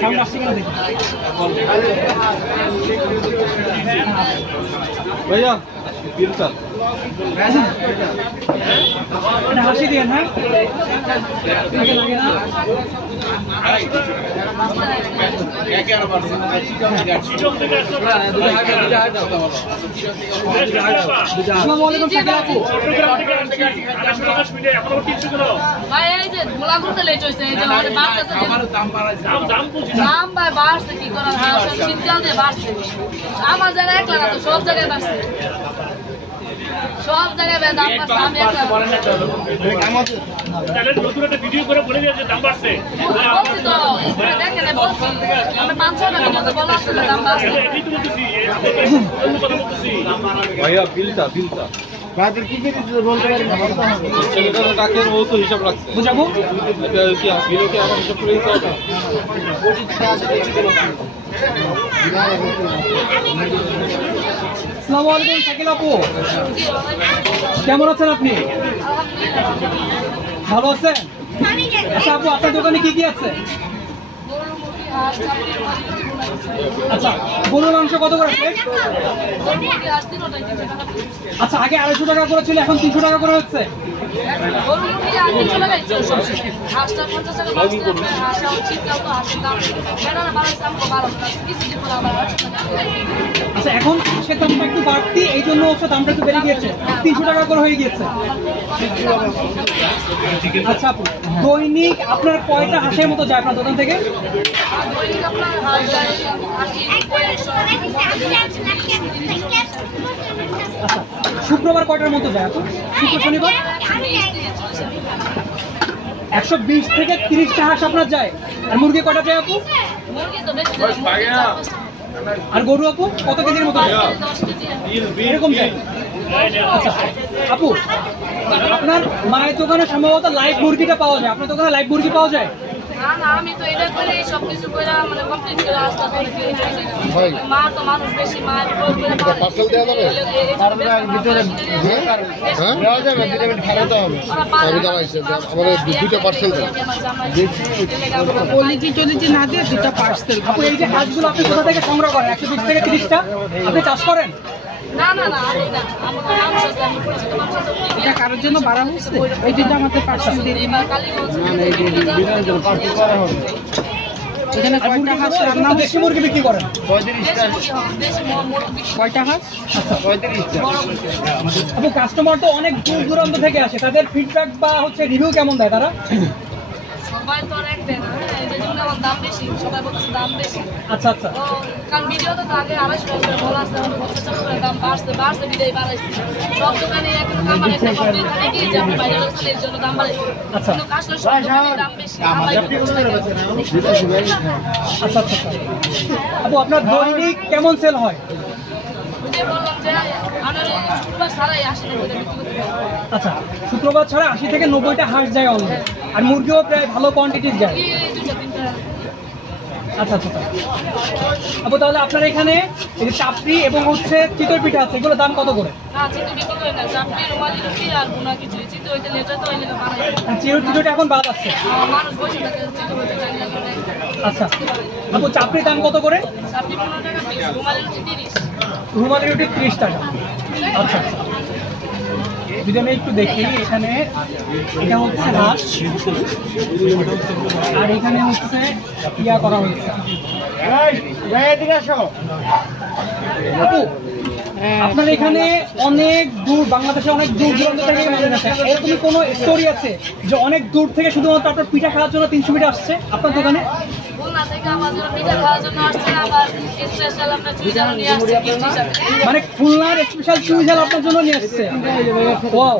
কেমন আছেন আপনি? ভাইয়া বিলটা হাসি দিয়ে হ্যাঁ আমার জায়গায় একলা না তো সব জায়গায় বাড়ছে সব জায়গায় দাম বাড়ছে আমি একলা নতুন একটা ভিডিও করে বলে দিয়েছে দাম বাড়ছে বলছি তো দেখেন বলছি আমি 500 টাকা ভিডিওতে বলা আছে দাম বাড়ছে এই তো বলতেছি কথা বলতেছি ভাইয়া বিলটা বাজার কি কি দিতে বলতে পারি না ছেলেটা তো ডাকের ও তো হিসাব রাখছে বুঝাবো এটা কি বিল কি আমার হিসাব করে দিতে হবে আসসালামু আলাইকুম শাকিল আপু, কেমন আছেন আপনি? ভালো আছেন? আচ্ছা আপু, আপনার দোকানে কি কি আছে? আচ্ছা, গরুর মাংস কত করে প্লেট? আচ্ছা, আগে 250 টাকা করে ছিল, এখন 300 টাকা করে হচ্ছে। আচ্ছা, এখন সে দামটা একটু বাড়তি, এই জন্য ওর দামটা একটু বেড়ে গিয়েছে, 300 টাকা করে হয়ে গিয়েছে। আচ্ছা আপু, দৈনিক আপনার কয়টা হাঁসের মতো যায় আপনার দোকান থেকে? আচ্ছা, শুক্রবার কয়টার মতো যায় আপু? শুক্র শনিবার 120 থেকে 30টা হাঁস আপনার যায়। আর মুরগি কয়টা যায় আপু? আর গরু আপু কত কেজির মতো যায়? এরকম যায়। আচ্ছা আপু, আপনার মায়ের দোকানে সম্ভবত লাইভ মুরগিটা পাওয়া যায়, আপনার দোকানে লাইভ মুরগি পাওয়া যায়? না না, আমি তো এটা করে সবকিছু করে মানে কমপ্লিট করে আসতে মা তো মানুষ বেশি মায়ের পার্সেল দেওয়া যাবে তারপরে ভিতরে হ্যাঁ দেওয়া যাবে ভিটামিন খাওয়াতে হবে আমি জানাইছি আমাদের দুটো পার্সেল দেন পলিথিন টলিথিন না দিয়ে দুটো পার্সেল। আপু, এই যে হাঁসগুলো আপনি কোথা থেকে সংগ্রহ করেন? 120 থেকে 30টা আপনি চাষ করেন? না না না, আমি না, আমার মানুষ আছে, আমি পরিচিত মানুষ আছে। এটা কারোর জন্য বাড়া হচ্ছে, এই দুটো আমাদের পার্সেল দিয়ে দিন। এখানে কয়টা হাঁস রান্না হচ্ছে? দেশি মুরগি বিক্রি করেন? 35টা কয়টা হাঁস? 35টা আপু, কাস্টমার তো অনেক দূর দূরান্ত থেকে আসে, তাদের ফিডব্যাক বা হচ্ছে রিভিউ কেমন দেয় তারা? সবাই তো এক দেয় না, এই যে জন্য আমার দাম বেশি, সবাই বলছে দাম বেশি। আচ্ছা আচ্ছা, তো কারণ ভিডিওতে তো আগে 250 টাকা করে বলা আছে, এখন 50 টাকা করে দাম বাড়ছে বিদায় বাড়াইছে। সব দোকানে এখন আমার একটা কমপ্লেন থাকে কি যে আপনি বাইরে বলছেন এর জন্য দাম বাড়াইছে, আচ্ছা। কিন্তু আসলে সব দোকানে দাম বেশি। আচ্ছা আচ্ছা। আপু, আপনার দৈনিক কেমন সেল হয়? যে বললাম যে আমরা শুক্রবার ছাড়াই আসি না বলে বিক্রি করতে পারি। আচ্ছা, শুক্রবার ছাড়া 80 থেকে 90টা হাঁস যায় অনলি, আর মুরগিও প্রায় ভালো কোয়ান্টিটির যায়। এই 2-3টা আচ্ছা আচ্ছা। আপু, তাহলে আপনার এখানে এই যে চাপড়ি এবং হচ্ছে চিতই পিঠা আছে, এগুলোর দাম কত করে? না চিতই বিক্রি করে না, চাপড়ি রুমালি রুটি আর বোনা কিছু চিতই হইতে লেটা তো হইলে বানাই। চিতইটা এখন বাদ আছে। মানুষ বসে থাকে চিতই হইতে চাইলে করে। আচ্ছা আপু, চাপড়ির দাম কত করে? চাপড়ি 15 টাকা পিস, রুমালি রুটি 30। রুমালি রুটি 30 টাকা। আচ্ছা আচ্ছা, যদি আমি একটু দেখি, এখানে এটা হচ্ছে হাঁস আর এখানে হচ্ছে ইয়া করা হয়েছে। আপু, আপনার এখানে অনেক দূর, বাংলাদেশে অনেক দূর দূরান্ত থেকে মানুষ আসে, এরকমই কোনো স্টোরি আছে যে অনেক দূর থেকে শুধুমাত্র আপনার পিঠা খাওয়ার জন্য 300 মিটার আসছে আপনার দোকানে? খুলনা থেকে আমার জন্য পিঠা খাওয়ার জন্য আসছে, আবার স্পেশাল আপনার চুইঝাল নিয়ে আসছে gift হিসাবে। মানে খুলনার স্পেশাল চুইঝাল আপনার জন্য নিয়ে আসছে। ওয়াও!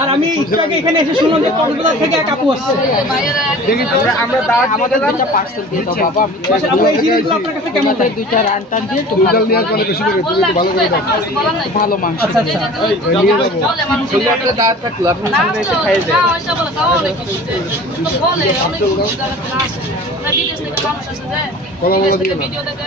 আর আমি একটু আগে এখানে এসে শুনলাম যে কক্সবাজার থেকে এক আপু আসছে। ভাইয়েরা আমরা আমাদের দুটো পার্সেল দিয়ে দাও বাবা। আচ্ছা, আপু, এই জিনিসগুলো আপনার কাছে কেমন লাগে? দুইটা রান্তান দিয়ে তো দুটো নিয়ে আসলে বেশি করে তুমি একটু ভালো করে দাও ভালো মাংস। আচ্ছা আচ্ছা, বলে মানুষ দাঁত থাকলো আপনি বলে তাও অনেক কিছু যে বলে অনেক কিছু জায়গাতে না আসে না, বিদেশ থেকে মানুষ আসে যে কলা বলা বিদেশ থেকে দিয়ে না। ভিডিও দেখে